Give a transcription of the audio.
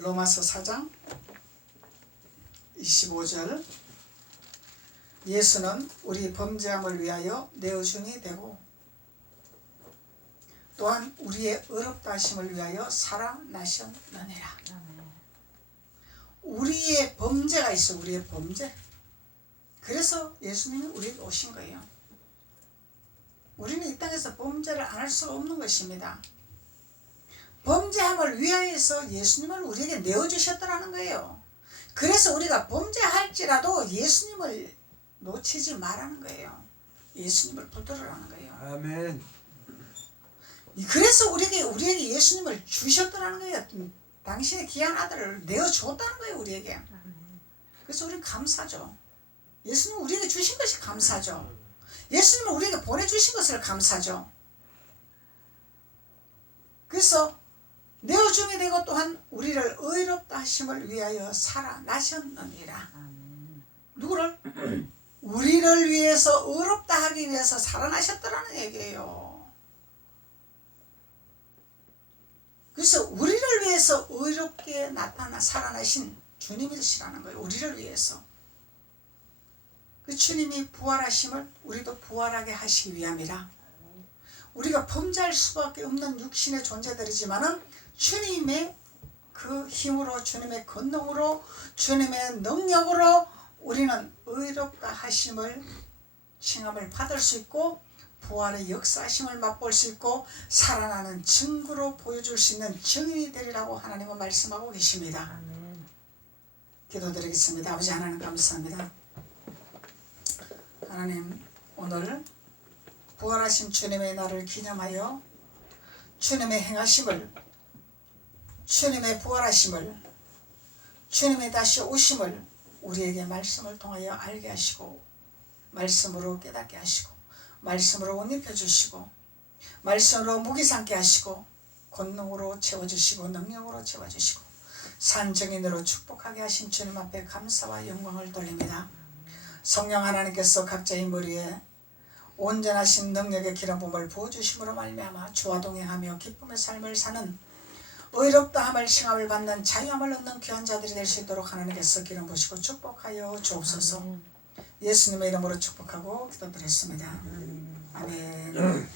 로마서 4장 25절. 예수는 우리 범죄함을 위하여 내어중이 되고 또한 우리의 어렵다 하심을 위하여 살아나셨느니라. 우리의 범죄가 있어 우리의 범죄. 그래서 예수님이 우리에게 오신 거예요. 우리는 이 땅에서 범죄를 안 할 수가 없는 것입니다 범죄함을 위하여서 예수님을 우리에게 내어주셨다라는 거예요. 그래서 우리가 범죄할지라도 예수님을 놓치지 말라는 거예요. 예수님을 붙들으라는 거예요. 아멘. 그래서 우리에게 우리에게 예수님을 주셨다는 거예요. 당신의 귀한 아들을 내어줬다는 거예요. 우리에게. 그래서 우리는 감사죠. 예수님 우리에게 주신 것이 감사죠. 예수님을 우리에게 보내주신 것을 감사죠. 그래서 내어줌이 되고 또한 우리를 의롭다 하심을 위하여 살아나셨느니라. 누구를? 우리를 위해서 의롭다 하기 위해서 살아나셨다라는 얘기예요. 그래서 우리를 위해서 의롭게 나타나 살아나신 주님이시라는 거예요. 우리를 위해서. 그 주님이 부활하심을 우리도 부활하게 하시기 위함이라. 우리가 범죄할 수밖에 없는 육신의 존재들이지만은 주님의 그 힘으로 주님의 권능으로 주님의 능력으로 우리는 의롭다 하심을 칭함을 받을 수 있고 부활의 역사하심을 맛볼 수 있고 살아나는 증거로 보여줄 수 있는 증인이 되리라고 하나님은 말씀하고 계십니다. 기도드리겠습니다. 아버지 하나님 감사합니다. 하나님 오늘 부활하신 주님의 날을 기념하여 주님의 행하심을 주님의 부활하심을 주님의 다시 오심을 우리에게 말씀을 통하여 알게 하시고 말씀으로 깨닫게 하시고 말씀으로 옷 입혀 주시고 말씀으로 무기 삼게 하시고 권능으로 채워 주시고 능력으로 채워 주시고 산증인으로 축복하게 하신 주님 앞에 감사와 영광을 돌립니다. 성령 하나님께서 각자의 머리에 온전하신 능력의 기름부음을 부어주심으로 말미암아 주와 동행하며 기쁨의 삶을 사는 의롭다 함을 칭함을 받는 자유함을 얻는 귀한 자들이 될 수 있도록 하나님께서 기름 부시고 축복하여 주옵소서. 예수님의 이름으로 축복하고 기도드렸습니다. 아멘